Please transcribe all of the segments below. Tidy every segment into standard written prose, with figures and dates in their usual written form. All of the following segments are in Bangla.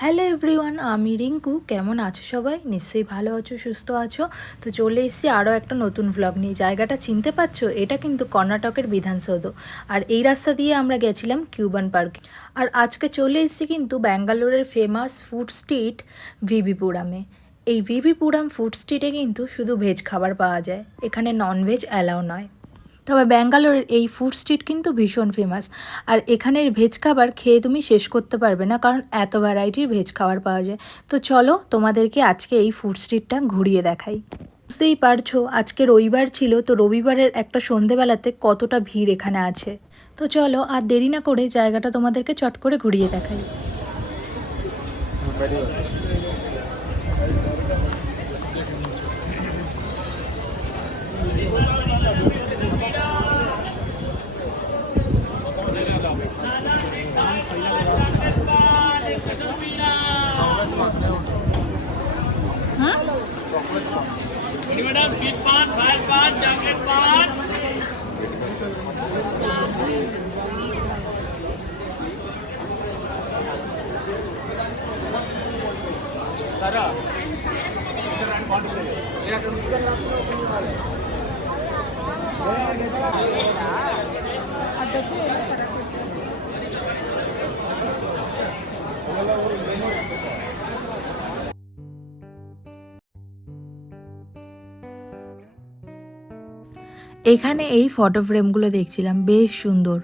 হ্যালো এভরিওয়ান, আমি রিঙ্কু। কেমন আছো সবাই? নিশ্চয়ই ভালো আছো, সুস্থ আছো। তো চলে এসেছি আরও একটা নতুন ভ্লগ নিয়ে। জায়গাটা চিনতে পারছো? এটা কিন্তু কর্ণাটকের বিধানসৌধ। আর এই রাস্তা দিয়ে আমরা গেছিলাম কিউবান পার্কে। আর আজকে চলে এসেছি কিন্তু ব্যাঙ্গালোরের ফেমাস ফুড স্ট্রিট ভিভিপুরামে। এই ভিভিপুরাম ফুড স্ট্রিটে কিন্তু শুধু ভেজ খাবার পাওয়া যায়, এখানে ননভেজ অ্যালাউ নয়। তবে ব্যাঙ্গালোরের এই ফুড স্ট্রিট কিন্তু ভীষণ ফেমাস। আর এখানের ভেজ খাবার খেয়ে তুমি শেষ করতে পারবে না, কারণ এত ভ্যারাইটির ভেজ খাবার পাওয়া যায়। তো চলো তোমাদেরকে আজকে এই ফুড স্ট্রিটটা ঘুরিয়ে দেখাই। বুঝতেই পারছো আজকে রবিবার ছিল, তো রবিবারের একটা সন্ধেবেলাতে কতটা ভিড় এখানে আছে। তো চলো আর দেরি না করে জায়গাটা তোমাদেরকে চট করে ঘুরিয়ে দেখাই। मैडम स्वीट पान फायर पान चॉकलेट पान এখানে এই ফটো ফ্রেমগুলো দেখছিলাম, বেশ সুন্দর।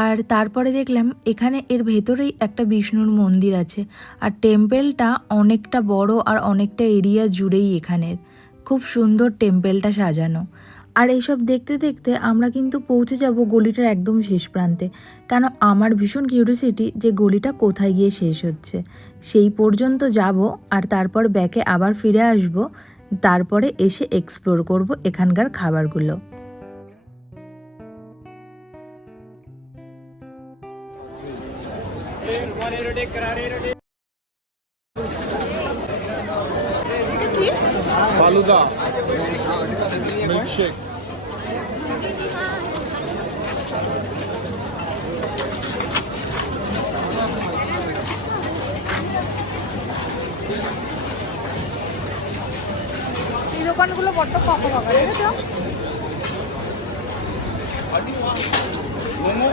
আর তারপরে দেখলাম এখানে এর ভেতরেই একটা বিষ্ণুর মন্দির আছে। আর টেম্পেলটা অনেকটা বড় আর অনেকটা এরিয়া জুড়েই এখানের। খুব সুন্দর টেম্পেলটা সাজানো। আর এইসব দেখতে দেখতে আমরা কিন্তু পৌঁছে যাব গলিটার একদম শেষ প্রান্তে। কেন আমার ভীষণ কিউরিওসিটি যে গলিটা কোথায় গিয়ে শেষ হচ্ছে। সেই পর্যন্ত যাব আর তারপর ব্যাকে আবার ফিরে আসব। তারপরে এসে এক্সপ্লোর করব এখানকার খাবারগুলো। ফালুদা মিল্কশেক এই দোকানগুলো বড্ড ফাঁকা ফাঁকা, দেখেছো? মোমো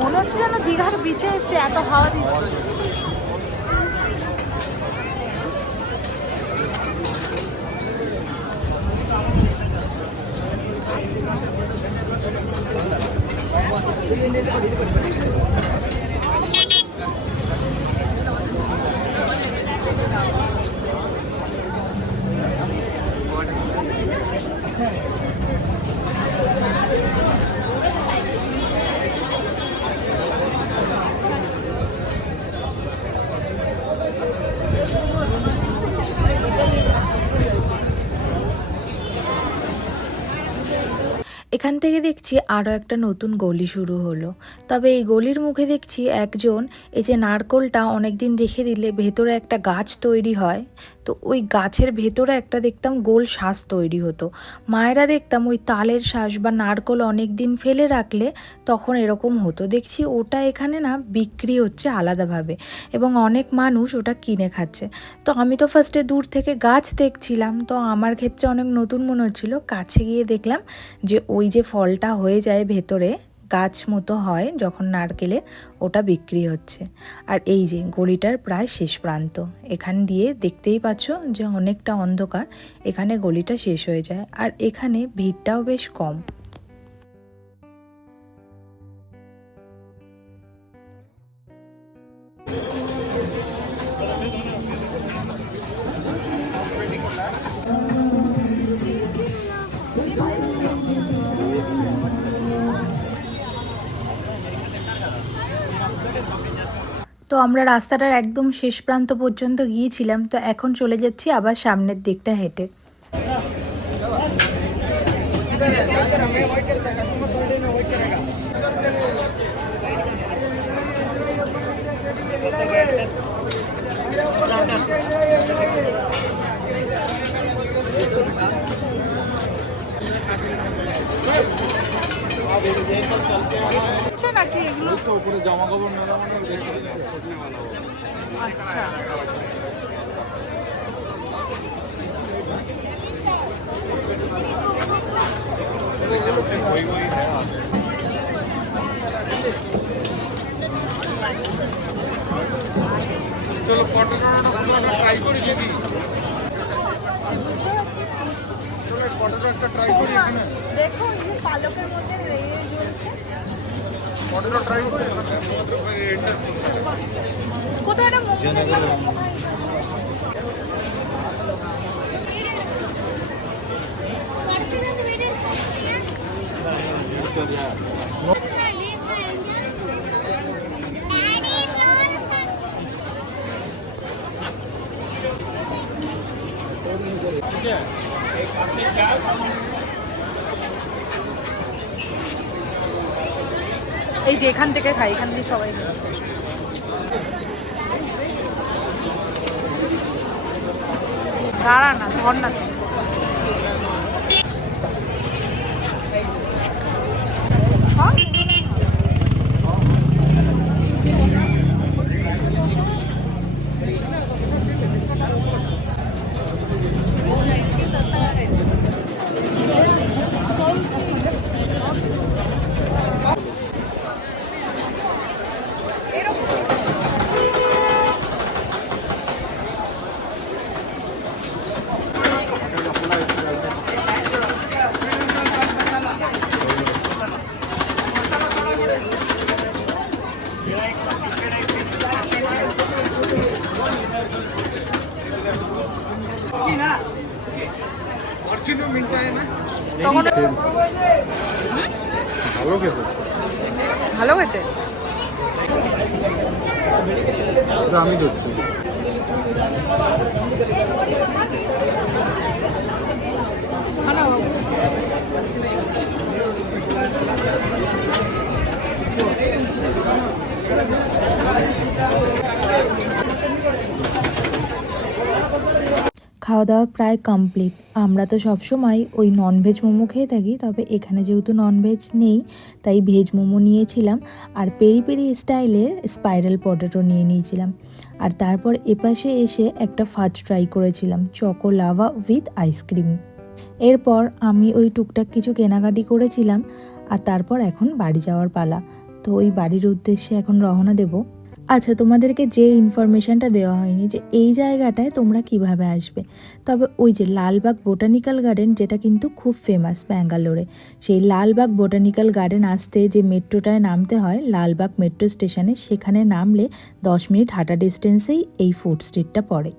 মনে হচ্ছে যেন দীঘার বিচে এসে এত হাওয়া দিচ্ছে। এখান থেকে দেখছি আরও একটা নতুন গলি শুরু হলো। তবে এই গলির মুখে দেখছি একজন এই যে নারকোলটা অনেক দিন রেখে দিলে ভেতরে একটা গাছ তৈরি হয়, তো ওই গাছের ভেতরে একটা দেখতাম গোল শ্বাস তৈরি হতো। মায়েরা দেখতাম ওই তালের শ্বাস বা নারকোল অনেক দিন ফেলে রাখলে তখন এরকম হতো। দেখছি ওটা এখানে না বিক্রি হচ্ছে আলাদাভাবে, এবং অনেক মানুষ ওটা কিনে খাচ্ছে। তো আমি তো ফার্স্টে দূর থেকে গাছ দেখছিলাম, তো আমার ক্ষেত্রে অনেক নতুন মনে হচ্ছিলো। কাছে গিয়ে দেখলাম যে ওই যে ফলটা হয়ে যায় ভেতরে গাছ মতো হয় যখন নারকেলের, ওটা বিক্রি হচ্ছে। আর এই যে গলিটার প্রায় শেষ প্রান্ত, এখান দিয়ে দেখতেই পাচ্ছ যে অনেকটা অন্ধকার, এখানে গলিটা শেষ হয়ে যায়। আর এখানে ভিড়টাও বেশ কম। তো আমরা রাস্তাটার একদম শেষ প্রান্ত পর্যন্ত গিয়েছিলাম, তো এখন চলে যাচ্ছি আবার সামনের দিকটা হেঁটে। আচ্ছা নাকি এগুলো তো উপরে জামা কাপড় মেলা মানে আচ্ছা চলো পটেটোটা ট্রাই করি দিদি, চলো পটেটো একটা ট্রাই করি এখানে, দেখো এই যে পালকের মধ্যে রেয়ে জ্বলছে। পটেটো ট্রাই করি কোথায় একটা মোমো দেখলাম এই যে এখান থেকে খাই, এখান থেকে সবাই খায়। দাঁড়া না, ধর না তুই। হ্যাঁ? অরিজিনাল মিলতা है ना, তখন ভালো খেতে, ভালো খেতে। আমি দিচ্ছি। খাওয়া দাওয়া প্রায় কমপ্লিট। আমরা তো সবসময় ওই ননভেজ মোমো খেয়ে থাকি, তবে এখানে যেহেতু ননভেজ নেই তাই ভেজ মোমো নিয়েছিলাম, আর পেরি পেরি স্টাইলের স্পাইরাল পটেটো নিয়ে নিয়েছিলাম। আর তারপর এপাশে এসে একটা ফাজ ট্রাই করেছিলাম, চকো লাভা উইথ আইসক্রিম। এরপর আমি ওই টুকটাক কিছু কেনাকাটি করেছিলাম, আর তারপর এখন বাড়ি যাওয়ার পালা। তো ওই বাড়ির উদ্দেশ্যে এখন রওনা দেব। আচ্ছা, তোমাদেরকে যে ইনফরমেশানটা দেওয়া হয়নি যে এই জায়গাটায় তোমরা কিভাবে আসবে, তবে ওই যে লালবাগ বোটানিক্যাল গার্ডেন, যেটা কিন্তু খুব ফেমাস ব্যাঙ্গালোরে, সেই লালবাগ বোটানিক্যাল গার্ডেন আসতে যে মেট্রোটায় নামতে হয় লালবাগ মেট্রো স্টেশনে, সেখানে নামলে 10 মিনিট হাঁটা ডিস্টেন্সেই এই ফুড স্ট্রিটটা পড়ে।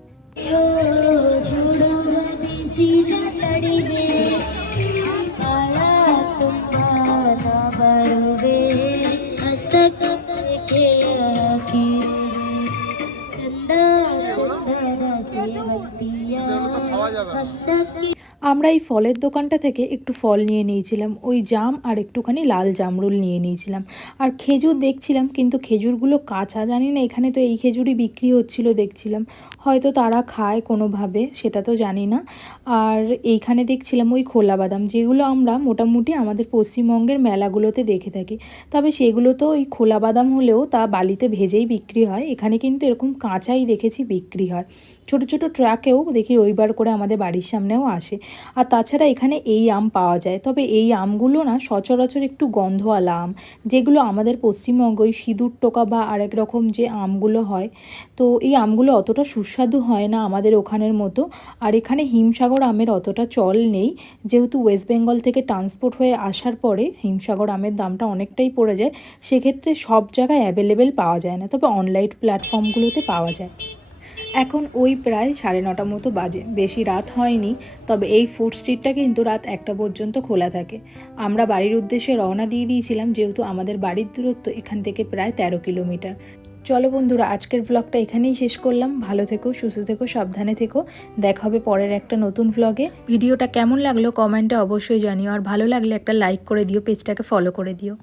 আমরা এই ফলের দোকানটা থেকে একটু ফল নিয়ে নিয়েছিলাম, ওই জাম আর একটুখানি লাল জামরুল নিয়ে নিয়েছিলাম। আর খেজুর দেখছিলাম, কিন্তু খেজুরগুলো কাঁচা, জানি না এখানে তো এই খেজুরই বিক্রি হচ্ছিল দেখছিলাম, হয়তো তারা খায় কোনোভাবে সেটা তো জানি না। আর এইখানে দেখছিলাম ওই খোলা বাদাম, যেগুলো আমরা মোটামুটি আমাদের পশ্চিমবঙ্গের মেলাগুলোতে দেখে থাকি, তবে সেগুলো তো ওই খোলা বাদাম হলেও তা বালিতে ভেজেই বিক্রি হয়, এখানে কিন্তু এরকম কাঁচাই দেখেছি বিক্রি হয়। ছোট ছোট ট্রাকেও দেখি রবিবার করে আমাদের বাড়ির সামনেও আসে। আর তাছাড়া এখানে এই আম পাওয়া যায়, তবে এই আমগুলো না সচরাচর একটু গন্ধওয়ালা আম, যেগুলো আমাদের পশ্চিমবঙ্গ ওই সিঁদুর টোকা বা আরেক রকম যে আমগুলো হয়, তো এই আমগুলো অতটা সুস্বাদু হয় না আমাদের ওখানের মতো। আর এখানে হিমসাগর আমের অতটা চল নেই, যেহেতু ওয়েস্ট বেঙ্গল থেকে ট্রান্সপোর্ট হয়ে আসার পরে হিমসাগর আমের দামটা অনেকটাই পড়ে যায়, সেক্ষেত্রে সব জায়গায় অ্যাভেলেবেল পাওয়া যায় না, তবে অনলাইন প্ল্যাটফর্মগুলোতে পাওয়া যায়। এখন ওই প্রায় 9:30 মতো বাজে, বেশি রাত হয়নি, তবে এই ফুড স্ট্রিটটা কিন্তু রাত 1টা পর্যন্ত খোলা থাকে। আমরা বাড়ির উদ্দেশ্যে রওনা দিয়ে দিয়েছিলাম, যেহেতু আমাদের বাড়ির দূরত্ব এখান থেকে প্রায় 13 কিলোমিটার। চলো বন্ধুরা, আজকের ব্লগটা এখানেই শেষ করলাম। ভালো থেকো, সুস্থ থেকো, সাবধানে থেকো। দেখা হবে পরের একটা নতুন ব্লগে। ভিডিওটা কেমন লাগলো কমেন্টে অবশ্যই জানিও, আর ভালো লাগলে একটা লাইক করে দিও, পেজটাকে ফলো করে দিও।